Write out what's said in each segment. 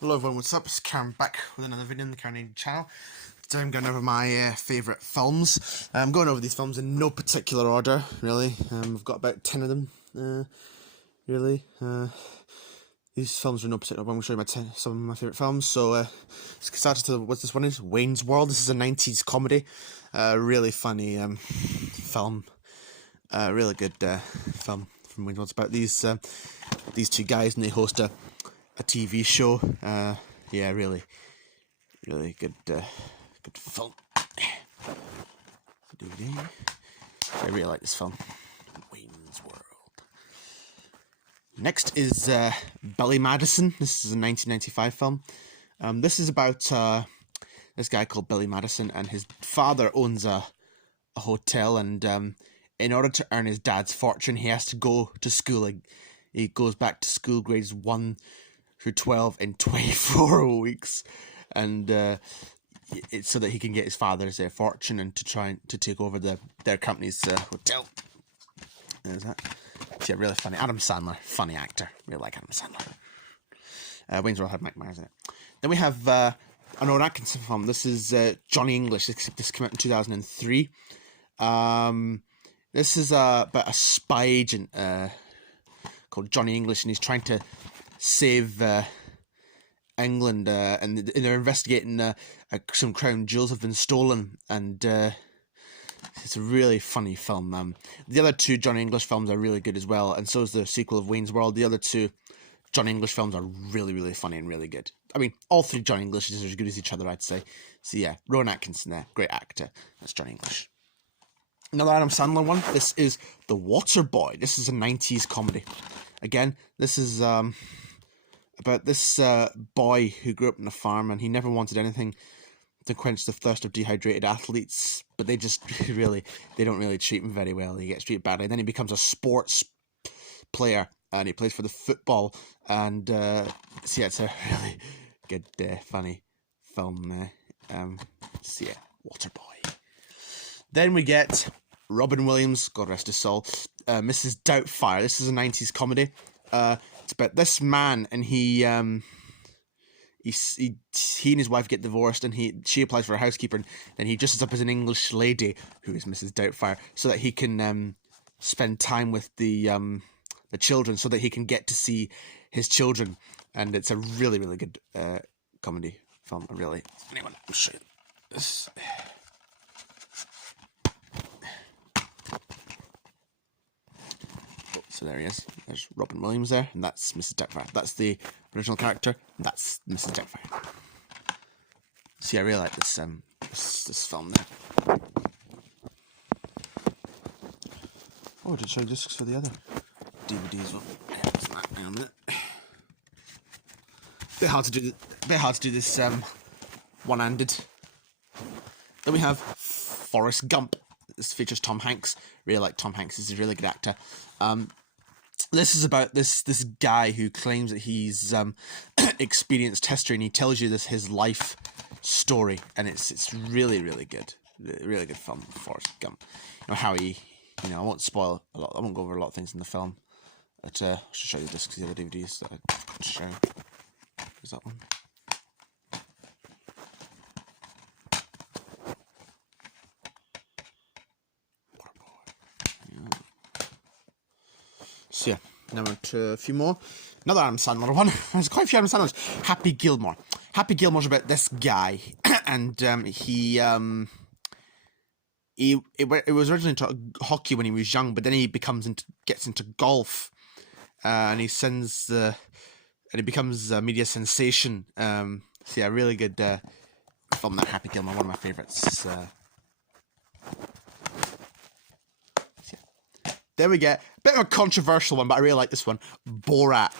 Hello everyone, what's up? It's Karen back with another video on the Karen channel. Today I'm going over my favourite films. I'm going over these films in no particular order, really. I've got about 10 of them, really. These films are in no particular order. I'm going to show you some of my favourite films. So, let's get started to what this one is. Wayne's World. This is a 90s comedy. Really funny film. Really good film from Wayne's World. It's about these two guys, and they host a TV show. Yeah, really good film. DVD. I really like this film, Wayne's World. Next is Billy Madison. This is a 1995 film. This is about this guy called Billy Madison, and his father owns a hotel, and in order to earn his dad's fortune, he has to go to school. He goes back to school, grades 1 through 12 in 24 weeks, and it's so that he can get his father's fortune and to try to take over their company's hotel. There's that. Yeah, really funny. Adam Sandler, funny actor. Really like Adam Sandler. Wayne's World had Mike Myers in it. Then we have an Rowan Atkinson film. This is Johnny English. This came out in 2003. This is about a spy agent called Johnny English, and he's trying to save England, and they're investigating some crown jewels have been stolen, and it's a really funny film. The other two Johnny English films are really good as well, and so is the sequel of Wayne's World. The other two Johnny English films are really funny and really good. I mean, all three Johnny Englishes are as good as each other, I'd say. So yeah, Rowan Atkinson there, great actor. That's Johnny English. Another Adam Sandler one. This is The Waterboy. This is a 90s comedy. Again, this is about this boy who grew up on a farm, and he never wanted anything to quench the thirst of dehydrated athletes, but they just they don't really treat him very well. He gets treated badly. Then he becomes a sports player, and he plays for the football, and so yeah, it's a really good, funny film. So yeah, Waterboy. Then we get Robin Williams, God rest his soul, Mrs. Doubtfire. This is a 90s comedy. It's about this man, and he and his wife get divorced, and she applies for a housekeeper, and then he dresses up as an English lady who is Mrs. Doubtfire, so that he can spend time with the children, so that he can get to see his children. And it's a really good comedy film. Anyone, I'll show you this. So there he is. There's Robin Williams there, and that's Mrs. Doubtfire. That's the original character, and that's Mrs. Doubtfire. See, I really like this this film there. Oh, did I show you discs for the other DVDs? Well, hang on a minute. Bit hard to do this one-handed. Then we have Forrest Gump. This features Tom Hanks. Really like Tom Hanks. He's a really good actor. This is about this guy who claims that he's experienced history, and he tells you his life story, and it's really good. Really good film, Forrest Gump. You know how he, I won't spoil a lot. I won't go over a lot of things in the film, but I should show you the discs, the other DVDs that I forgot to show. There's that one. So yeah, now we're to a few more. Another Adam Sandler one. There's quite a few Adam Sandlers. Happy Gilmore. Happy Gilmore's about this guy, and it was originally into hockey when he was young, but then he gets into golf, and he becomes a media sensation. So yeah, really good film, that Happy Gilmore, one of my favourites. Then we get a bit of a controversial one, but I really like this one. Borat.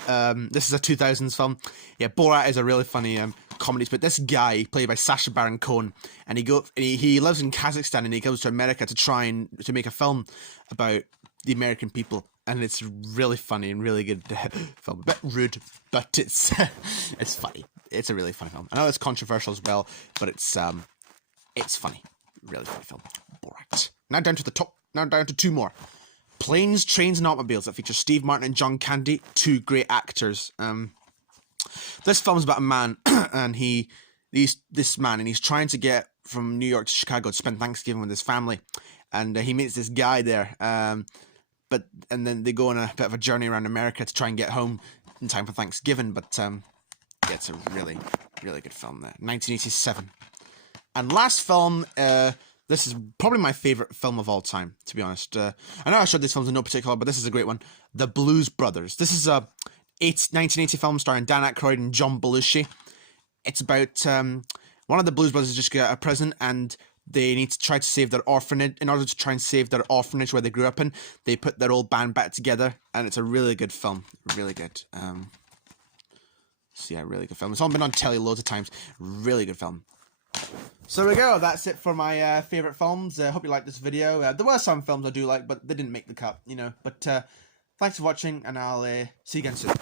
This is a 2000s film. Yeah, Borat is a really funny comedy. But this guy, played by Sacha Baron Cohen, and he lives in Kazakhstan, and he goes to America to try to make a film about the American people. And it's really funny and really good film. A bit rude, but it's it's funny. It's a really funny film. I know it's controversial as well, but it's funny. Really funny film. Borat. Now down to two more. Planes, Trains and Automobiles, that features Steve Martin and John Candy, two great actors. this film's about a man, and he's trying to get from New York to Chicago to spend Thanksgiving with his family, and he meets this guy there. And then they go on a bit of a journey around America to try and get home in time for Thanksgiving. But yeah, it's a really, really good film there. 1987. And last film, this is probably my favourite film of all time, to be honest. I know I showed these films in no particular, but this is a great one. The Blues Brothers. This is a 1980 film starring Dan Aykroyd and John Belushi. It's about one of the Blues Brothers just got out of prison, and they need to try to save their orphanage. In order to try and save their orphanage where they grew up in, they put their old band back together, and it's a really good film. Really good. So yeah, really good film. It's all been on telly loads of times. Really good film. So there we go. That's it for my favourite films. I hope you liked this video. There were some films I do like, but they didn't make the cut, you know. But thanks for watching, and I'll see you again soon.